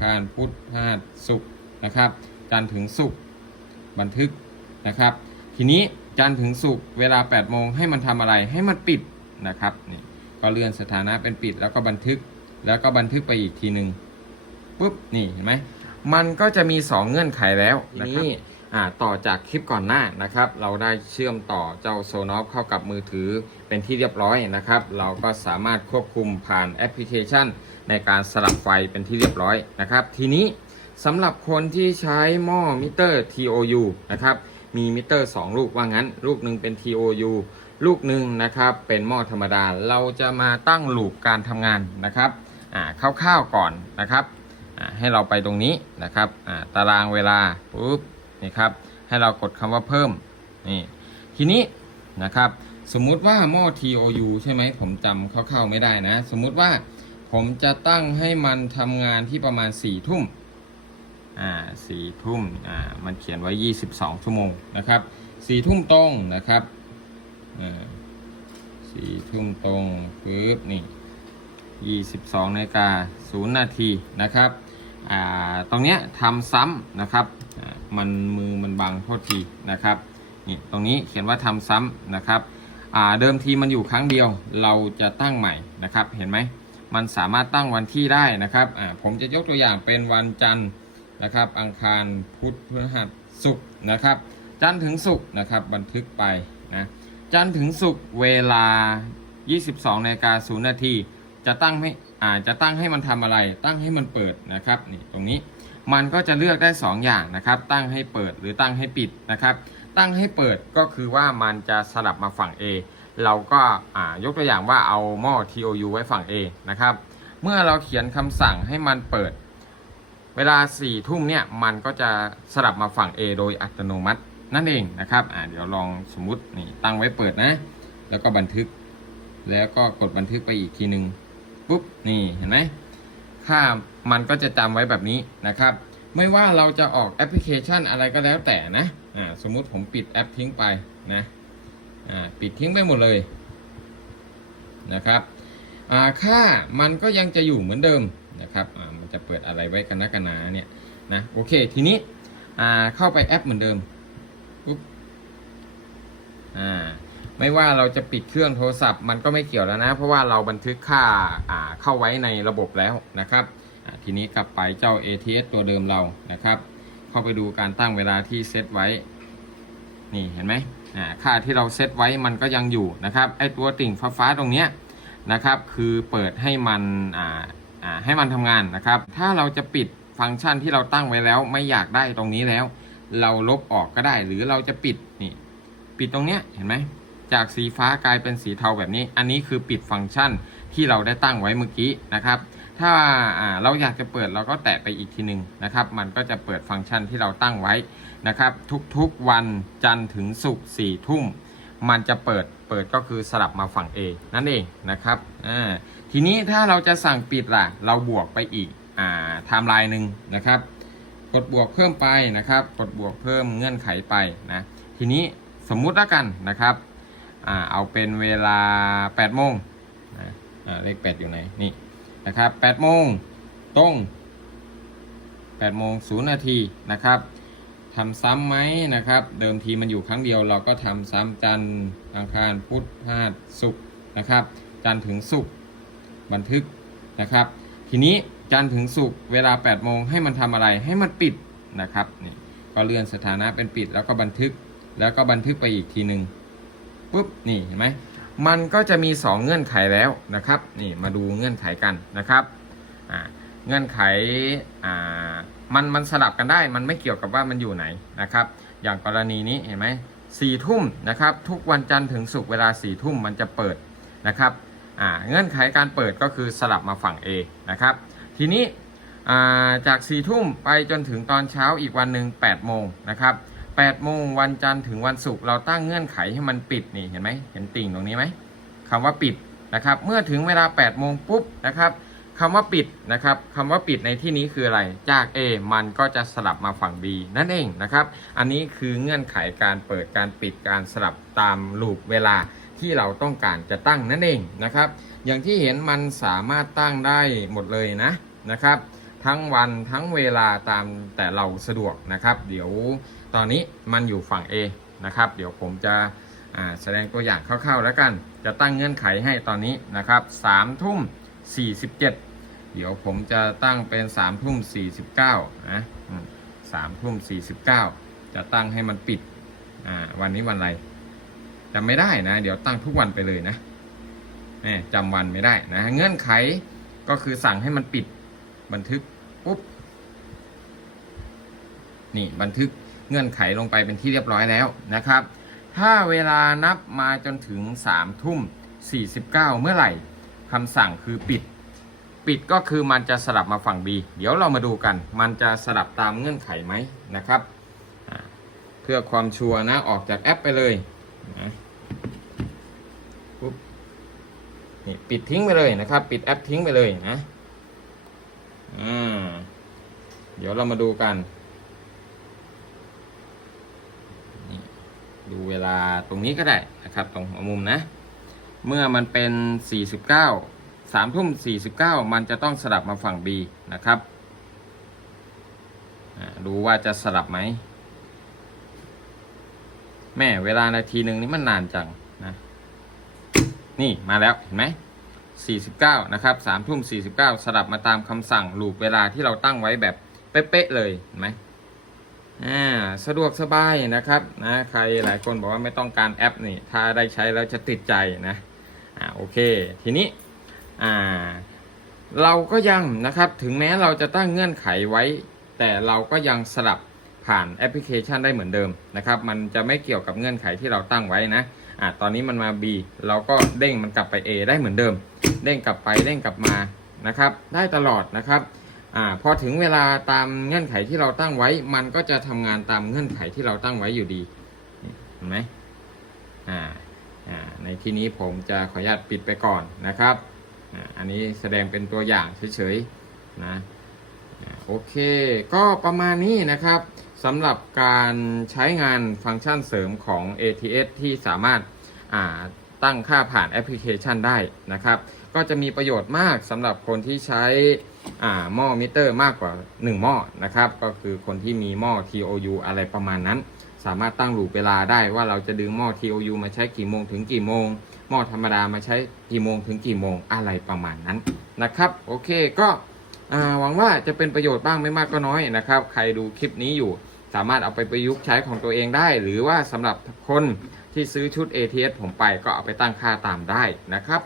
คารพุธพฤหัสศุกร์นะครับจันทร์ถึงศุกร์บันทึกนะครับ ทีนี้จันทร์ถึงศุกร์เวลา8โมงให้มันทำอะไรให้มันปิดนะครับนี่ก็เลื่อนสถานะเป็นปิดแล้วก็บันทึกแล้วก็บันทึกไปอีกทีหนึ่งปุ๊บนี่เห็นไหมมันก็จะมี 2 เงื่อนไขแล้วนะครับอ่าต่อจากคลิปก่อนหน้านะครับ เราได้เชื่อมต่อเจ้าโซนอฟเข้ากับมือถือเป็นที่เรียบร้อยนะครับ เราก็สามารถควบคุมผ่านแอปพลิเคชัน ในการสลับไฟเป็นที่เรียบร้อยนะครับ ทีนี้สำหรับคนที่ใช้หม้อมิเตอร์ TOU นะครับมีมิเตอร์ 2 ลูกว่างั้น ลูกหนึ่งเป็น TOU ลูกหนึ่งนะครับเป็นหม้อธรรมดาเราจะมาตั้งลูปการทำงานนะครับอ่าคร่าวๆก่อนนะครับอ่าให้เราไปตรงนี้นะครับอ่าตารางเวลาปุ๊บนี่ครับให้เรากดคำว่าเพิ่มนี่ทีนี้นะครับสมมุติว่าหม้อ TOU ใช่ไหมผมจำคร่าวๆไม่ได้นะ สมมุติว่า ผมจะตั้งให้มันทำงานที่ประมาณ4ี่ทุ่ม อ่าสี่ทุ่ม อ่า มันเขียนไว้22ชั่วโมงนะครับสี่ทุ่มตรงนะครับ อ่าสี่ทุ่มตรงปึ๊บนี่22นาฬิกา0นาทีนะครับ อ่า ตรงเนี้ยทำซ้ำนะครับอ่ามันมือมันบังโทษทีนะครับ นี่ตรงนี้เขียนว่าทำซ้ำนะครับ อ่า เดิมทีมันอยู่ครั้งเดียว เราจะตั้งใหม่นะครับ เห็นไหม มันสามารถตั้งวันที่ได้นะครับผมจะยกตัวอย่างเป็นวันจันทร์นะครับ อังคารพุธพฤหัสศุกร์นะครับ จันทร์ถึงศุกร์นะครับบันทึกไปนะจันทร์ถึงศุกร์เวลา 22นาฬิกา0นาทีจะตั้งให้อ่าจะตั้งให้มันทำอะไร ตั้งให้มันเปิดนะครับนี่ตรงนี้มันก็จะเลือกได้ 2 อย่างนะครับ ตั้งให้เปิดหรือตั้งให้ปิดนะครับ ตั้งให้เปิดก็คือว่ามันจะสลับมาฝั่ง A เราก็ยกตัวอย่างว่าเอาหม้อ TOU ไว้ฝั่ง A นะครับ เมื่อเราเขียนคำสั่งให้มันเปิด เวลา4ี่ทุ่มเนี่ยมันก็จะสลับมาฝั่ง A โดยอัตโนมัตินั่นเองนะครับเดี๋ยวลองสมมตินี่ตั้งไว้เปิดนะ แล้วก็บันทึก แล้วก็กดบันทึกไปอีกทีหนึ่งปุ๊บนี่เห็นไหมค่ามันก็จะจำไว้แบบนี้นะครับ ไม่ว่าเราจะออกแอปพลิเคชันอะไรก็แล้วแต่นะอ่าสมมุติผมปิดแอปทิ้งไปนะ ปิดทิ้งไปหมดเลยนะครับค่ามันก็ยังจะอยู่เหมือนเดิมนะครับมันจะเปิดอะไรไว้กันนะกันนาเนี่ยนะโอเคทีนี้เข้าไปแอปเหมือนเดิมปุ๊บอ่าไม่ว่าเราจะปิดเครื่องโทรศัพท์มันก็ไม่เกี่ยวแล้วนะ เพราะว่าเราบันทึกค่าาเข้าไว้ในระบบแล้วนะครับทีนี้กลับไปเจ้า ATS ตัวเดิมเรานะครับ เข้าไปดูการตั้งเวลาที่เซตไว้ นี่เห็นไหม ค่าที่เราเซตไว้มันก็ยังอยู่นะครับไอตัวติ่งฟ้าๆตรงเนี้ยนะครับคือเปิดให้มันอ่าอ่าให้มันทำงานนะครับ ถ้าเราจะปิดฟังก์ชันที่เราตั้งไว้แล้วไม่อยากได้ตรงนี้แล้ว เราลบออกก็ได้หรือเราจะปิดนี่ปิดตรงเนี้ยเห็นไหมจากสีฟ้ากลายเป็นสีเทาแบบนี้ อันนี้คือปิดฟังก์ชันที่เราได้ตั้งไว้เมื่อกี้นะครับ ถ้าาเราอยากจะเปิดเราก็แตะไปอีกทีหนึ่งนะครับ มันก็จะเปิดฟังก์ชันที่เราตั้งไว้นะครับ ทุกๆวันจันทร์ถึงศุกร์สี่ทุ่มมันจะเปิดเปิดก็คือสลับมาฝั่ง A นั่นเองนะครับอ่าทีนี้ถ้าเราจะสั่งปิดล่ะ เราบวกไปอีกอ่าไทม์ไลน์หนึ่งนะครับ กดบวกเพิ่มไปนะครับ กดบวกเพิ่มเงื่อนไขไปนะทีนี้สมมุติแล้วกันนะครับอ่าเอาเป็นเวลา8โมงนะเลข8อยู่ไหนนี่ นะครับ8โมงตรง8โมง0นาทีนะครับทำซ้ำไหมนะครับ เดิมทีมันอยู่ครั้งเดียวเราก็ทำซ้ำจันทร์อังคารพุธพฤหัสศุกร์นะครับ จันทร์ถึงศุกร์บันทึกนะครับ ทีนี้จันทร์ถึงศุกร์เวลา8โมงให้มันทำอะไรให้มันปิดนะครับนี่ก็เลื่อนสถานะเป็นปิดแล้วก็บันทึกแล้วก็บันทึกไปอีกทีหนึ่งปุ๊บนี่เห็นไหม มันก็จะมี 2 เงื่อนไขแล้วนะครับนี่มาดูเงื่อนไขกันนะครับเงื่อนไขมันมันสลับกันได้ มันไม่เกี่ยวกับว่ามันอยู่ไหนนะครับ อย่างกรณีนี้เห็นไหมสี่ทุ่มนะครับ ทุกวันจันทร์ถึงศุกร์เวลาสี่ทุ่มมันจะเปิดนะครับเงื่อนไขการเปิดก็คือสลับมาฝั่ง A นะครับ ทีนี้จาก4ี่ทุ่มไปจนถึงตอนเช้าอีกวันหนึ่ง8โมงนะครับ 8โมงวันจันทร์ถึงวันศุกร์เราตั้งเงื่อนไขให้มันปิดนี่เห็นไหมเห็นติ่งตรงนี้ไหมคำว่าปิดนะครับ เมื่อถึงเวลา8โมงปุ๊บนะครับคำว่าปิดนะครับคำว่าปิดในที่นี้คืออะไร จาก A มันก็จะสลับมาฝั่ง B นั่นเองนะครับ อันนี้คือเงื่อนไขการเปิดการปิดการสลับตามลูปเวลาที่เราต้องการจะตั้งนั่นเองนะครับ อย่างที่เห็นมันสามารถตั้งได้หมดเลยนะนะครับ ทั้งวันทั้งเวลาตามแต่เราสะดวกนะครับ เดี๋ยวตอนนี้มันอยู่ฝั่ง A นะครับ เดี๋ยวผมจะอ่าแสดงตัวอย่างคร่าวๆแล้วกัน จะตั้งเงื่อนไขให้ตอนนี้นะครับ3ทุ่ม47เดี๋ยวผมจะตั้งเป็น3ทุ่ม49นะอืม3ทุ่ม49จะตั้งให้มันปิดวันนี้วันอะไรจำไม่ได้นะ เดี๋ยวตั้งทุกวันไปเลยนะจำวันไม่ได้นะ เงื่อนไขก็คือสั่งให้มันปิด บันทึกปุ๊บ นี่บันทึกเงื่อนไขลงไปเป็นที่เรียบร้อยแล้วนะครับ ถ้าเวลานับมาจนถึง3ทุ่ม49 เมื่อไหร่คำสั่งคือปิด ปิดก็คือมันจะสลับมาฝั่ง B เดี๋ยวเรามาดูกัน มันจะสลับตามเงื่อนไขไหมนะครับ เพื่อความชัวร์นะออกจากแอปไปเลยนะปุ๊บนี่ปิดทิ้งไปเลยนะครับ ปิดแอปทิ้งไปเลยนะ อ่าเดี๋ยวเรามาดูกัน ดูเวลาตรงนี้ก็ได้นะครับ ตรงหัวมุมนะ เมื่อมันเป็น 49 3ทุ่ม 49 มันจะต้องสลับมาฝั่ง B นะครับดูว่าจะสลับไหม แม่เวลานาทีหนึ่งนี่มันนานจังนะ นี่มาแล้วเห็นไหม 49 นะครับ3ทุ่ม 49 สลับมาตามคำสั่งลูปเวลาที่เราตั้งไว้แบบเป๊ะๆเลยเห็นไหมอ่าสะดวกสบายนะครับนะใครหลายคนบอกว่าไม่ต้องการแอปนี่ ถ้าได้ใช้แล้วจะติดใจนะอ่าโอเค ทีนี้อ่าเราก็ยังนะครับถึงแม้เราจะตั้งเงื่อนไขไว้ แต่เราก็ยังสลับผ่านแอปพลิเคชันได้เหมือนเดิมนะครับมันจะไม่เกี่ยวกับเงื่อนไขที่เราตั้งไว้นะอ่าตอนนี้มันมา B เราก็เด้งมันกลับไป A ได้เหมือนเดิม เด้งกลับไปเด้งกลับมานะครับ ได้ตลอดนะครับอพอถึงเวลาตามเงื่อนไขที่เราตั้งไว้ มันก็จะทำงานตามเงื่อนไขที่เราตั้งไว้อยู่ดีเห็นไหมอ่าอ่าในที่นี้ผมจะขออนุญาตปิดไปก่อนนะครับอ่าอันนี้แสดงเป็นตัวอย่างเฉยๆนะโอเค ก็ประมาณนี้นะครับสำหรับการใช้งานฟังก์ชันเสริมของ ATS ที่สามารถาตั้งค่าผ่านแอปพลิเคชันได้นะครับ ก็จะมีประโยชน์มากสำหรับคนที่ใช้หม้อมิเตอร์มากกว่า 1 หม้อนะครับ ก็คือคนที่มีหม้อ TOU อะไรประมาณนั้น สามารถตั้งลูปเวลาได้ว่าเราจะดึงหม้อ TOU มาใช้กี่โมงถึงกี่โมง หม้อธรรมดามาใช้กี่โมงถึงกี่โมงอะไรประมาณนั้นนะครับ โอเคก็หวังว่าจะเป็นประโยชน์บ้างไม่มากก็น้อยนะครับ ใครดูคลิปนี้อยู่ สามารถเอาไปประยุกต์ใช้ของตัวเองได้ หรือว่าสำหรับคนที่ซื้อชุด ATS ผมไปก็เอาไปตั้งค่าตามได้นะครับ